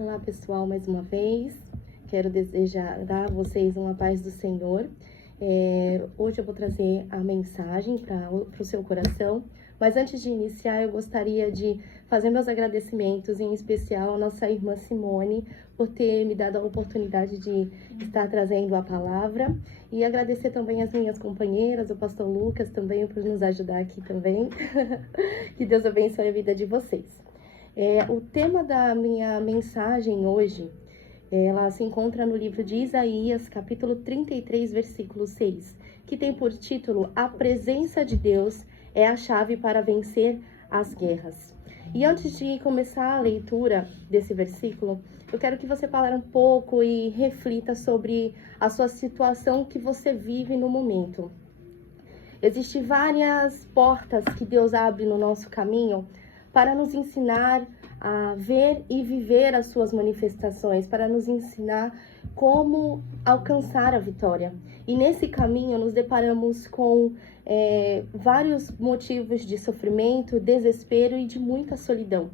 Olá pessoal, mais uma vez, quero desejar a vocês uma paz do Senhor. Hoje eu vou trazer a mensagem para o seu coração, mas antes de iniciar eu gostaria de fazer meus agradecimentos, em especial à nossa irmã Simone, por ter me dado a oportunidade de estar trazendo a palavra, e agradecer também as minhas companheiras, o pastor Lucas também, por nos ajudar aqui também. Que Deus abençoe a vida de vocês. O tema da minha mensagem hoje, ela se encontra no livro de Isaías, capítulo 33, versículo 6, que tem por título: A presença de Deus é a chave para vencer as guerras. E antes de começar a leitura desse versículo, eu quero que você fale um pouco e reflita sobre a sua situação que você vive no momento. Existem várias portas que Deus abre no nosso caminho para nos ensinar a ver e viver as suas manifestações, para nos ensinar como alcançar a vitória. E nesse caminho nos deparamos com vários motivos de sofrimento, desespero e de muita solidão.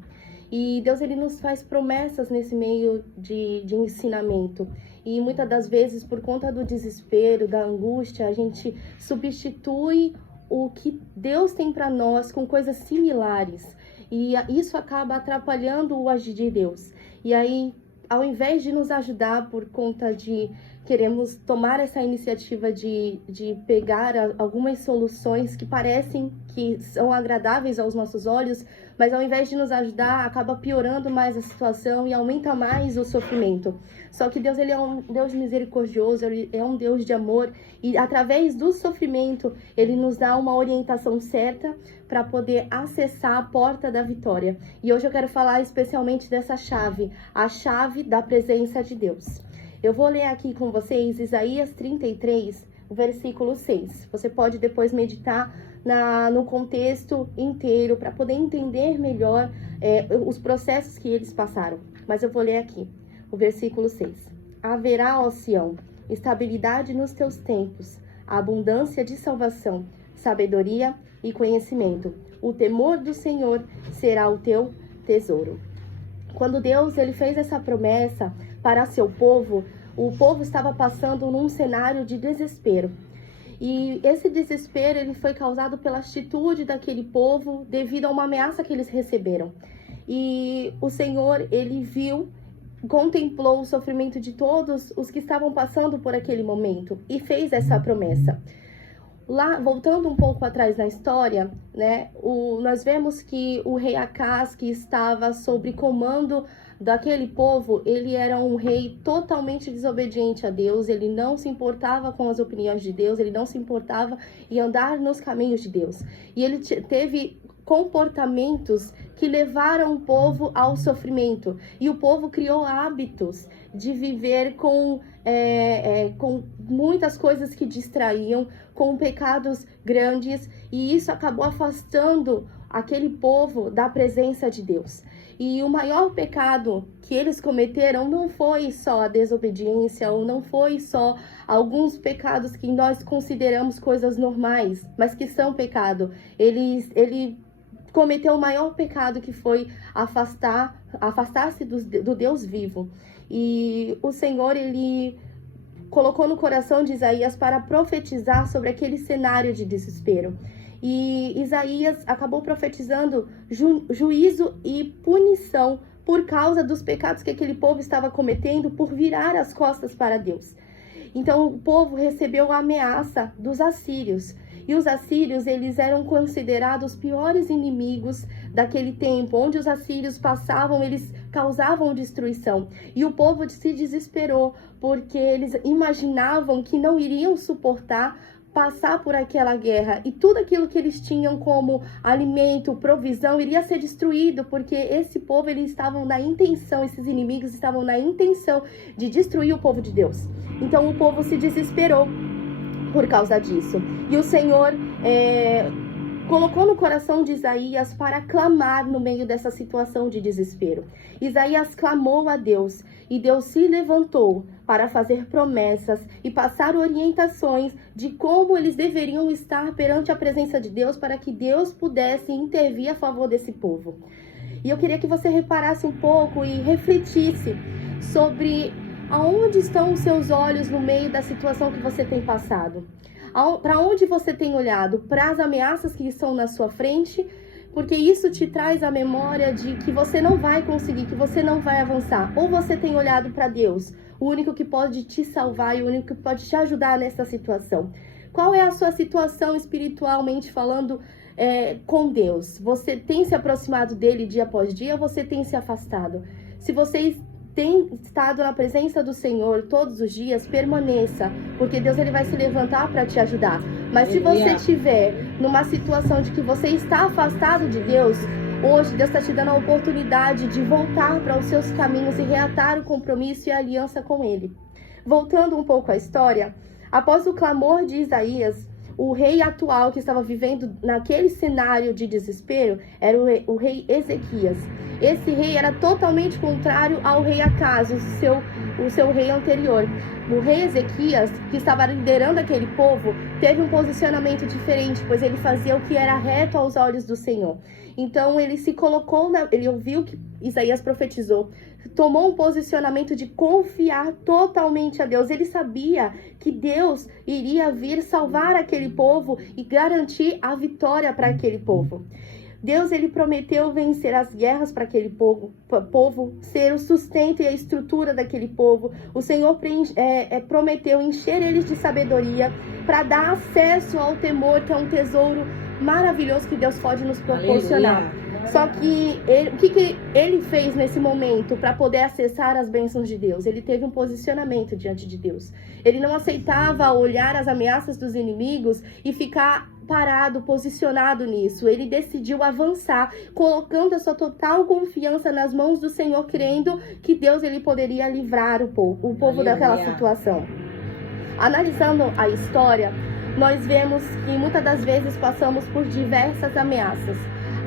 E Deus, ele nos faz promessas nesse meio de ensinamento. E muitas das vezes, por conta do desespero, da angústia, a gente substitui o que Deus tem para nós com coisas similares. E isso acaba atrapalhando o agir de Deus. E aí, ao invés de nos ajudar por conta de queremos tomar essa iniciativa de pegar algumas soluções que parecem que são agradáveis aos nossos olhos, mas ao invés de nos ajudar, acaba piorando mais a situação e aumenta mais o sofrimento. Só que Deus, ele é um Deus misericordioso, ele é um Deus de amor, e através do sofrimento, ele nos dá uma orientação certa para poder acessar a porta da vitória. E hoje eu quero falar especialmente dessa chave, a chave da presença de Deus. Eu vou ler aqui com vocês Isaías 33, versículo 6. Você pode depois meditar no contexto inteiro para poder entender melhor os processos que eles passaram. Mas eu vou ler aqui o versículo 6. Haverá, ó Sião, estabilidade nos teus tempos, abundância de salvação, sabedoria e conhecimento. O temor do Senhor será o teu tesouro. Quando Deus, ele fez essa promessa para seu povo, o povo estava passando num cenário de desespero. E esse desespero, ele foi causado pela atitude daquele povo devido a uma ameaça que eles receberam. E o Senhor, ele viu, contemplou o sofrimento de todos os que estavam passando por aquele momento e fez essa promessa. Lá, voltando um pouco atrás na história, né, nós vemos que o rei Acaz, que estava sob comando daquele povo, ele era um rei totalmente desobediente a Deus, ele não se importava com as opiniões de Deus, ele não se importava em andar nos caminhos de Deus. E ele teve comportamentos que levaram o povo ao sofrimento. E o povo criou hábitos de viver com muitas coisas que distraíam, com pecados grandes, e isso acabou afastando aquele povo da presença de Deus. E o maior pecado que eles cometeram não foi só a desobediência, ou não foi só alguns pecados que nós consideramos coisas normais, mas que são pecado. Ele cometeu o maior pecado, que foi afastar-se do Deus vivo. E o Senhor, ele colocou no coração de Isaías para profetizar sobre aquele cenário de desespero. E Isaías acabou profetizando juízo e punição por causa dos pecados que aquele povo estava cometendo por virar as costas para Deus. Então o povo recebeu a ameaça dos assírios. E os assírios, eles eram considerados os piores inimigos daquele tempo. Onde os assírios passavam, eles causavam destruição. E o povo se desesperou, porque eles imaginavam que não iriam suportar passar por aquela guerra. E tudo aquilo que eles tinham como alimento, provisão, iria ser destruído, porque esse povo, eles estavam na intenção, esses inimigos estavam na intenção de destruir o povo de Deus. Então o povo se desesperou por causa disso. E o Senhor colocou no coração de Isaías para clamar no meio dessa situação de desespero. Isaías clamou a Deus, e Deus se levantou para fazer promessas e passar orientações de como eles deveriam estar perante a presença de Deus, para que Deus pudesse intervir a favor desse povo. E eu queria que você reparasse um pouco e refletisse sobre aonde estão os seus olhos no meio da situação que você tem passado. Para onde você tem olhado? Para as ameaças que estão na sua frente? Porque isso te traz a memória de que você não vai conseguir, que você não vai avançar. Ou você tem olhado para Deus, o único que pode te salvar e o único que pode te ajudar nessa situação. Qual é a sua situação espiritualmente falando com Deus? Você tem se aproximado dele dia após dia ou você tem se afastado? Se você tem estado na presença do Senhor todos os dias, permaneça, porque Deus ele vai se levantar para te ajudar. Mas se você estiver numa situação de que você está afastado de Deus, hoje Deus está te dando a oportunidade de voltar para os seus caminhos e reatar o compromisso e a aliança com Ele. Voltando um pouco à história, após o clamor de Isaías, o rei atual que estava vivendo naquele cenário de desespero era o rei Ezequias. Esse rei era totalmente contrário ao rei Acaz, o seu rei anterior. O rei Ezequias, que estava liderando aquele povo, teve um posicionamento diferente, pois ele fazia o que era reto aos olhos do Senhor. Então ele se colocou, ele ouviu que Isaías profetizou, tomou um posicionamento de confiar totalmente a Deus. Ele sabia que Deus iria vir salvar aquele povo e garantir a vitória para aquele povo. Deus ele prometeu vencer as guerras para aquele povo, ser o sustento e a estrutura daquele povo. O Senhor prometeu encher eles de sabedoria para dar acesso ao temor, que é um tesouro maravilhoso que Deus pode nos proporcionar. Aleluia. Só que o que ele fez nesse momento para poder acessar as bênçãos de Deus? Ele teve um posicionamento diante de Deus. Ele não aceitava olhar as ameaças dos inimigos e ficar parado, posicionado nisso. Ele decidiu avançar, colocando a sua total confiança nas mãos do Senhor, crendo que Deus ele poderia livrar o povo daquela situação. Analisando a história, nós vemos que muitas das vezes passamos por diversas ameaças.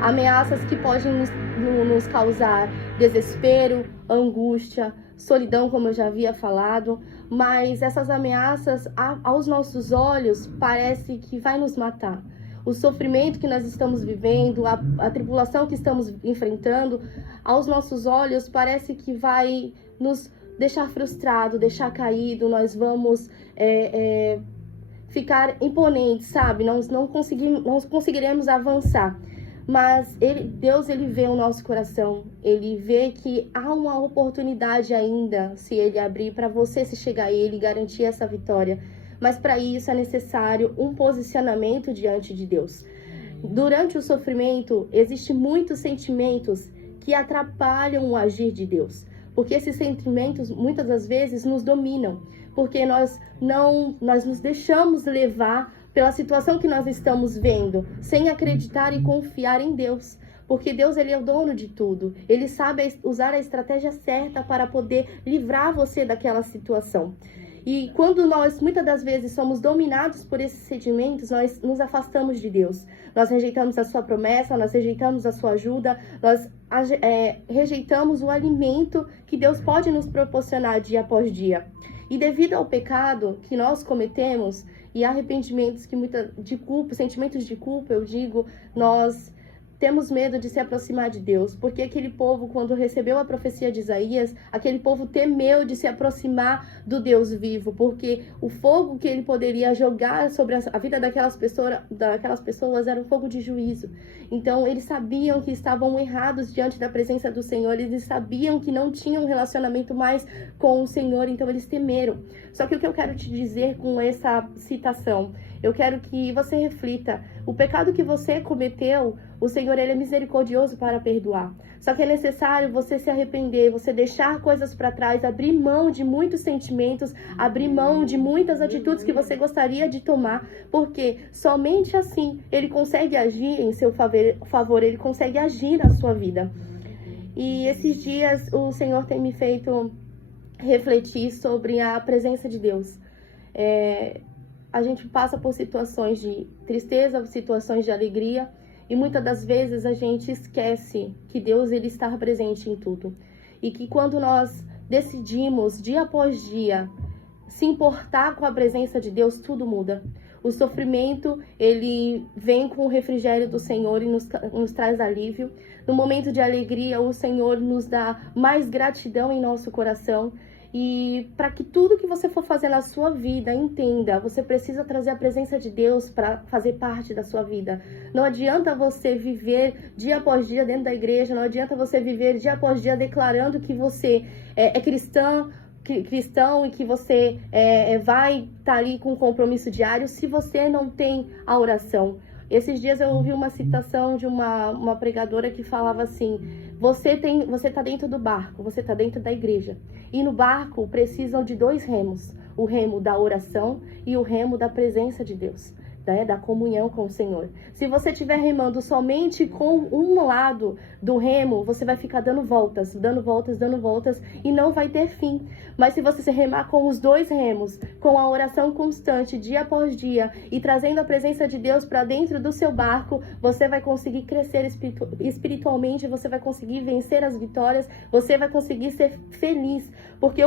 Ameaças que podem nos causar desespero, angústia, solidão, como eu já havia falado, mas essas ameaças, aos nossos olhos, parece que vai nos matar. O sofrimento que nós estamos vivendo, a tribulação que estamos enfrentando, aos nossos olhos, parece que vai nos deixar frustrado, deixar caído, nós vamos ficar imponentes, sabe? Nós não conseguiremos avançar. Mas Deus ele vê o nosso coração, ele vê que há uma oportunidade ainda, se ele abrir, para você se chegar a ele e garantir essa vitória. Mas para isso é necessário um posicionamento diante de Deus. Durante o sofrimento, existem muitos sentimentos que atrapalham o agir de Deus. Porque esses sentimentos, muitas das vezes, nos dominam. Porque nós nos deixamos levar pela situação que nós estamos vendo, sem acreditar e confiar em Deus. Porque Deus ele é o dono de tudo. Ele sabe usar a estratégia certa para poder livrar você daquela situação. E quando nós, muitas das vezes, somos dominados por esses sentimentos, nós nos afastamos de Deus. Nós rejeitamos a sua promessa, nós rejeitamos a sua ajuda, nós rejeitamos o alimento que Deus pode nos proporcionar dia após dia. E devido ao pecado que nós cometemos e arrependimentos sentimentos de culpa, eu digo, nós temos medo de se aproximar de Deus, porque aquele povo, quando recebeu a profecia de Isaías, aquele povo temeu de se aproximar do Deus vivo, porque o fogo que ele poderia jogar sobre a vida daquelas pessoas era um fogo de juízo. Então, eles sabiam que estavam errados diante da presença do Senhor, eles sabiam que não tinham um relacionamento mais com o Senhor, então eles temeram. Só que o que eu quero te dizer com essa citação, eu quero que você reflita, o pecado que você cometeu, o Senhor ele é misericordioso para perdoar. Só que é necessário você se arrepender, você deixar coisas para trás, abrir mão de muitos sentimentos, abrir mão de muitas atitudes que você gostaria de tomar, porque somente assim ele consegue agir em seu favor, ele consegue agir na sua vida. E esses dias o Senhor tem me feito refletir sobre a presença de Deus. A gente passa por situações de tristeza, situações de alegria, e muitas das vezes a gente esquece que Deus ele está presente em tudo. E que quando nós decidimos, dia após dia, se importar com a presença de Deus, tudo muda. O sofrimento, ele vem com o refrigério do Senhor e nos traz alívio. No momento de alegria, o Senhor nos dá mais gratidão em nosso coração. E para que tudo que você for fazer na sua vida, entenda, você precisa trazer a presença de Deus para fazer parte da sua vida. Não adianta você viver dia após dia dentro da igreja, não adianta você viver dia após dia declarando que você é cristão e que você vai estar ali com um compromisso diário se você não tem a oração. Esses dias eu ouvi uma citação de uma pregadora que falava assim: você está dentro do barco, você está dentro da igreja. E no barco precisam de 2 remos: o remo da oração e o remo da presença de Deus, né? Da comunhão com o Senhor. Se você estiver remando somente com um lado do remo, você vai ficar dando voltas e não vai ter fim. Mas se você se remar com os 2 remos, com a oração constante, dia após dia, e trazendo a presença de Deus para dentro do seu barco, você vai conseguir crescer espiritualmente, você vai conseguir vencer as vitórias, você vai conseguir ser feliz. Porque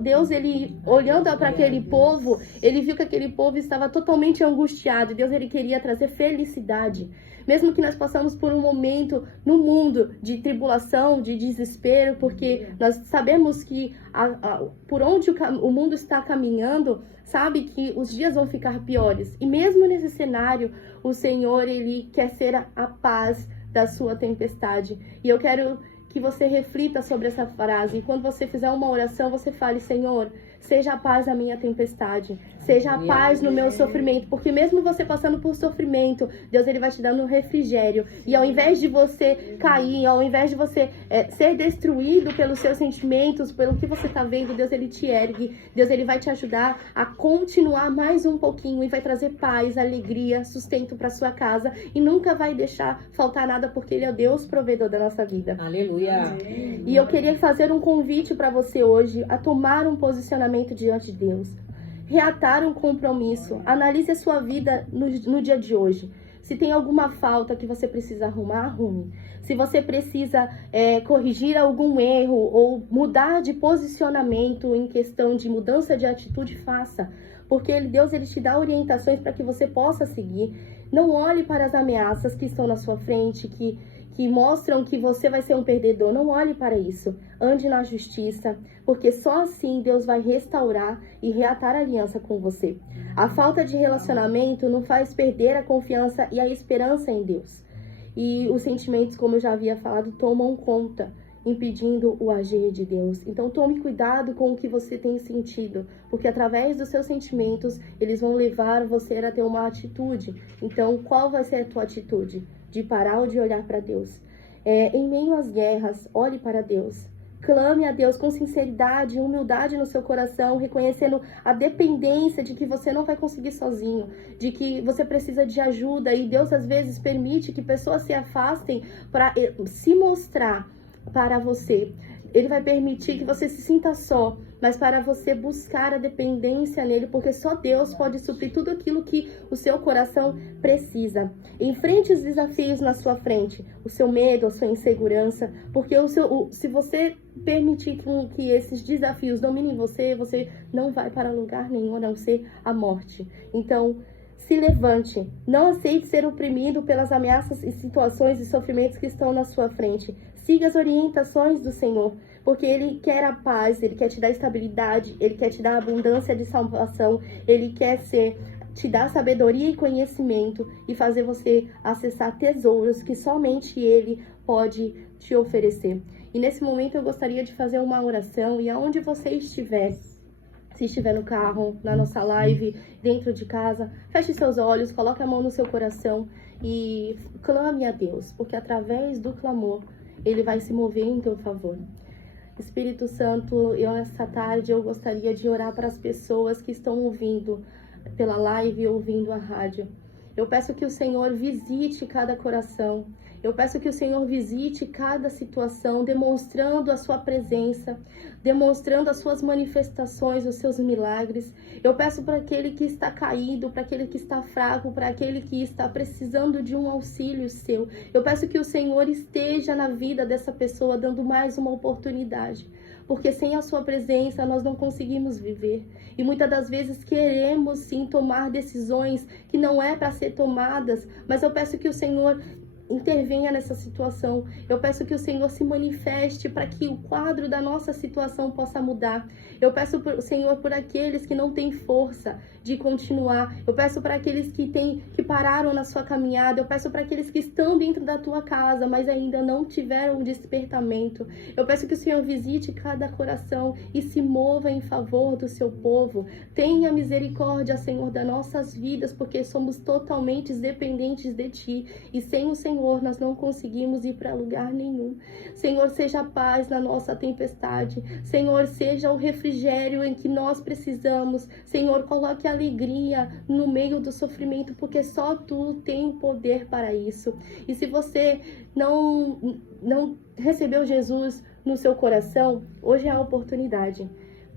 Deus, ele olhando para aquele povo, ele viu que aquele povo estava totalmente angustiado. E Deus, ele queria trazer felicidade. Mesmo que nós passamos por um momento no mundo de tribulação, de desespero, porque nós sabemos que por onde o mundo está caminhando, sabe que os dias vão ficar piores. E mesmo nesse cenário, o Senhor, ele quer ser a paz da sua tempestade. E eu quero que você reflita sobre essa frase. E quando você fizer uma oração, você fale: Senhor, seja a paz na minha tempestade, seja a paz no meu sofrimento, porque mesmo você passando por sofrimento, Deus, ele vai te dando um refrigério. E ao invés de você cair, ao invés de você ser destruído pelos seus sentimentos, pelo que você está vendo, Deus, ele te ergue. Deus, ele vai te ajudar a continuar mais um pouquinho e vai trazer paz, alegria, sustento para sua casa e nunca vai deixar faltar nada, porque ele é o Deus provedor da nossa vida. Aleluia. E eu queria fazer um convite para você hoje a tomar um posicionamento diante de Deus, reatar um compromisso. Analise a sua vida no dia de hoje. Se tem alguma falta que você precisa arrumar, arrume. Se você precisa corrigir algum erro ou mudar de posicionamento em questão de mudança de atitude, faça. Porque Deus, ele te dá orientações para que você possa seguir. Não olhe para as ameaças que estão na sua frente, que mostram que você vai ser um perdedor. Não olhe para isso. Ande na justiça, porque só assim Deus vai restaurar e reatar a aliança com você. A falta de relacionamento não faz perder a confiança e a esperança em Deus. E os sentimentos, como eu já havia falado, tomam conta, impedindo o agir de Deus. Então tome cuidado com o que você tem sentido, porque através dos seus sentimentos, eles vão levar você a ter uma atitude. Então, qual vai ser a tua atitude? De parar ou de olhar para Deus? Em meio às guerras, olhe para Deus. Clame a Deus com sinceridade e humildade no seu coração, reconhecendo a dependência de que você não vai conseguir sozinho, de que você precisa de ajuda, e Deus às vezes permite que pessoas se afastem para se mostrar para você. Ele vai permitir que você se sinta só, mas para você buscar a dependência nele, porque só Deus pode suprir tudo aquilo que o seu coração precisa. Enfrente os desafios na sua frente, o seu medo, a sua insegurança, porque se você permitir que esses desafios dominem você, você não vai para lugar nenhum, a não ser a morte. Então, se levante, não aceite ser oprimido pelas ameaças e situações e sofrimentos que estão na sua frente. Siga as orientações do Senhor, porque Ele quer a paz, Ele quer te dar estabilidade, Ele quer te dar abundância de salvação, Ele quer te dar sabedoria e conhecimento e fazer você acessar tesouros que somente Ele pode te oferecer. E nesse momento eu gostaria de fazer uma oração, e aonde você estiver, se estiver no carro, na nossa live, dentro de casa, feche seus olhos, coloque a mão no seu coração e clame a Deus, porque através do clamor, Ele vai se mover em teu favor. Espírito Santo, nessa tarde eu gostaria de orar para as pessoas que estão ouvindo pela live, ouvindo a rádio. Eu peço que o Senhor visite cada coração. Eu peço que o Senhor visite cada situação, demonstrando a sua presença, demonstrando as suas manifestações, os seus milagres. Eu peço para aquele que está caído, para aquele que está fraco, para aquele que está precisando de um auxílio seu. Eu peço que o Senhor esteja na vida dessa pessoa, dando mais uma oportunidade. porque sem a sua presença nós não conseguimos viver. E muitas das vezes queremos sim tomar decisões que não é para ser tomadas, mas eu peço que o Senhor intervenha nessa situação. Eu peço que o Senhor se manifeste para que o quadro da nossa situação possa mudar. Eu peço, Senhor, por aqueles que não têm força de continuar. Eu peço para aqueles que pararam na sua caminhada. Eu peço para aqueles que estão dentro da tua casa, mas ainda não tiveram o despertamento. Eu peço que o Senhor visite cada coração e se mova em favor do seu povo. Tenha misericórdia, Senhor, das nossas vidas, porque somos totalmente dependentes de Ti. E sem o Senhor, nós não conseguimos ir para lugar nenhum. Senhor, seja a paz na nossa tempestade. Senhor, seja o refrigério em que nós precisamos. Senhor, coloque alegria no meio do sofrimento, porque só Tu tem o poder para isso. E se você não recebeu Jesus no seu coração, hoje é a oportunidade.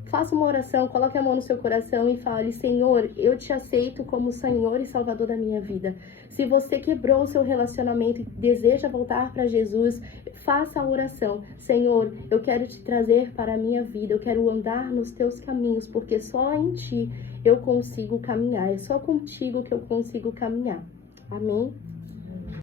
Faça uma oração, coloque a mão no seu coração e fale: Senhor, eu te aceito como Senhor e Salvador da minha vida. Se você quebrou o seu relacionamento e deseja voltar para Jesus, faça a oração: Senhor, eu quero te trazer para a minha vida, eu quero andar nos teus caminhos, porque só em Ti eu consigo caminhar, é só contigo que eu consigo caminhar. Amém?